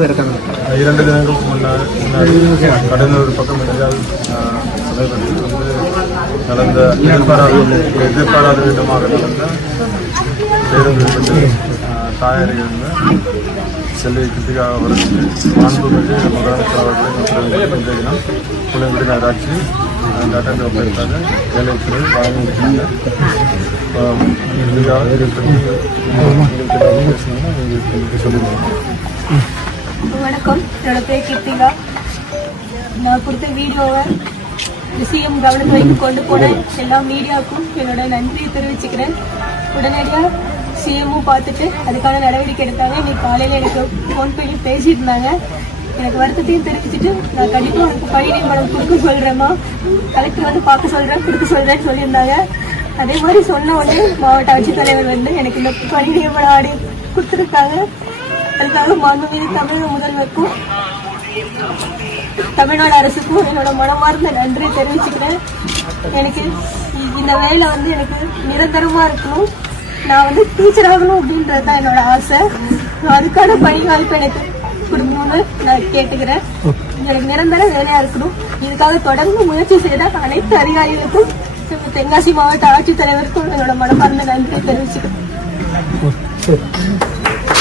எங்கே இருக்காங்க இரண்டு தினங்களுக்கு முன்னாடி கடலூர் பக்கம் இடையால் சமீபத்தில் வந்து நடந்த எதிர்பாராத எதிர்பாராத விதமாக நடந்த பேருந்து விபத்தில் ஆஹ், தாயாரிலிருந்து செல்வி கிருத்திகா அவர்களுக்கு மாண்புமிகு முதலமைச்சர் அவர்களின் உத்தரவின்படி இன்றைய தினம் புளியங்குடி நகராட்சி நட்டங்கள் ஒப்படைத்தாக வேலைத்துறை வழங்கியிருக்கிறாங்க ஆஹ், வணக்கம். என்னோட பேர் கீர்த்திகா. நான் கொடுத்த வீடியோவை சிஎம் கவனத்துறைக்கு கொண்டு போன எல்லா மீடியாவுக்கும் என்னோட நன்றியை தெரிவிச்சுக்கிறேன். உடனடியாக சிஎம்மும் பார்த்துட்டு அதுக்கான நடவடிக்கை எடுத்தாங்க. இன்னைக்கு காலையில் எனக்கு ஃபோன் பண்ணி பேசிட்டு இருந்தாங்க எனக்கு வருத்தத்தையும் தெரிவிச்சுட்டு நான் கண்டிப்பாக உனக்கு பணி நியமனம் கொடுக்க சொல்கிறேம்மா கலெக்டர் வந்து பார்க்க சொல்கிறேன் கொடுக்க சொல்கிறேன்னு சொல்லியிருந்தாங்க. அதே மாதிரி சொன்ன உடனே மாவட்ட ஆட்சித்தலைவர் வந்து எனக்கு இந்த பணி நியமன ஆடை கொடுத்துருக்காங்க. அதுக்காக மாண்புமிகு தமிழக முதல்வருக்கும் தமிழ்நாடு அரசுக்கும் என்னோட மனமார்ந்த நன்றி தெரிவிச்சுக்கிறேன். எனக்கு இந்த வேலை வந்து எனக்கு நிரந்தரமா இருக்கணும். நான் வந்து டீச்சர் ஆகணும் அப்படின்றது தான் என்னோட ஆசை. அதுக்கான பணி வாய்ப்பு எனக்கு கொடுக்கணும்னு நான் கேட்டுக்கிறேன். எனக்கு நிரந்தர வேலையா இருக்கணும். இதுக்காக தொடர்ந்து முயற்சி செய்த அனைத்து அதிகாரிகளுக்கும் தென்காசி மாவட்ட ஆட்சித்தலைவருக்கும் என்னோட மனமார்ந்த நன்றி தெரிவிச்சுக்கிறேன்.